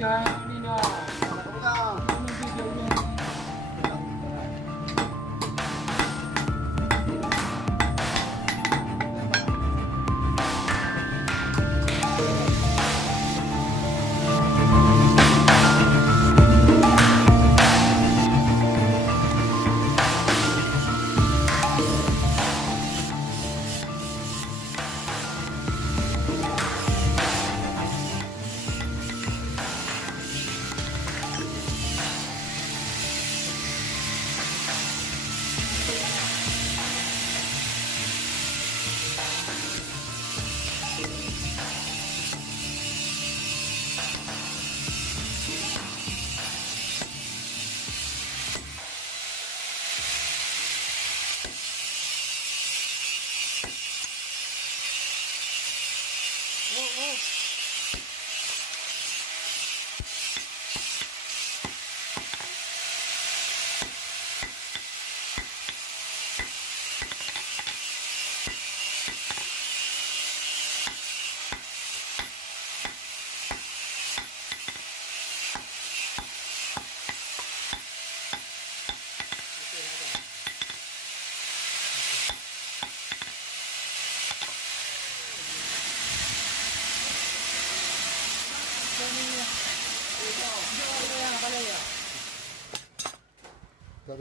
Rồi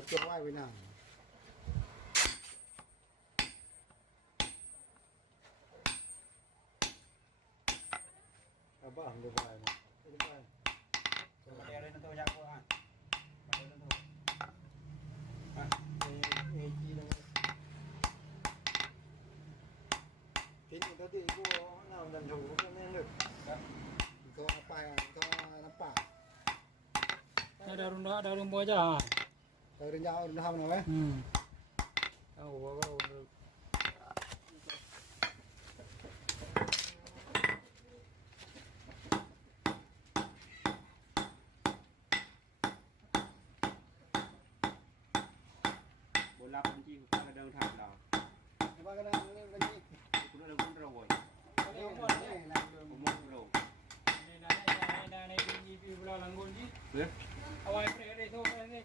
cái quay với nào apa ang gawin mo? Kaya rin ito ako ah. Cái tadi ibu nào dan jauh kan yang kau apa ya? Kau nampak? Ada rumah aja. Dari jauh dah mana weh? Tahu bawa untuk bola kunci pada daun thang dah. Apa kena lagi? Kuno dah pun rawoi. Umur belum. Ini di bulan langgun ni. Ya. Awal April itu ni.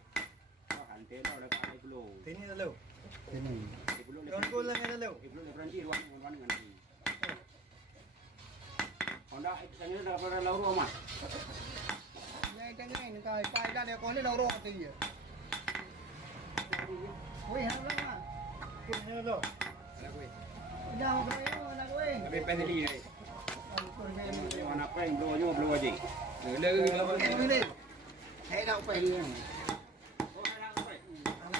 Kantin dah dah pakai belum. Ini dah lu. Ini. Belum. Don gol lagi dah lu. Belum dah berhenti ruang dengan ni. Honda sana dah pada lauru amat. Ngay cái này cái pai ra để có cái đầu rồi thì. Ui hang lắm à. Ui hang rồi. Jangan kau nak kau. Tapi pendeli ni. Mana apa yang belum aja. Ini. Hei dah apa ni?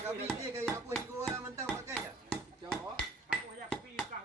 Kau beli ke apa hiku orang mentang pakai je. Jauh. Aku hanya kopi kah.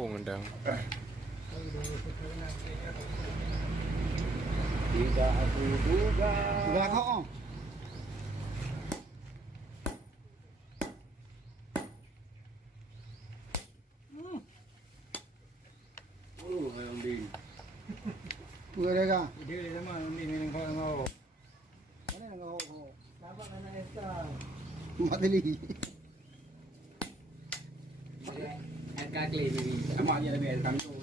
Undang. Tidak aku duga. Sudah kau. Yang di. Pura dah. Dia sama ni kau. Mana nak kau? Nampak mana esta. Mati. Kaki ni. Amaknya lebih kami tu.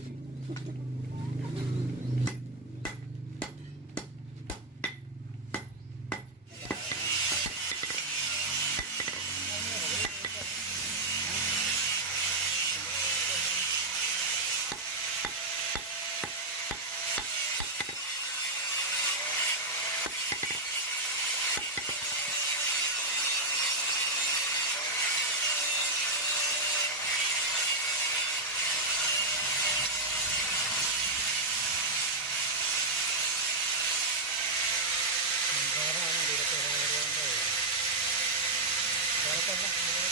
lah.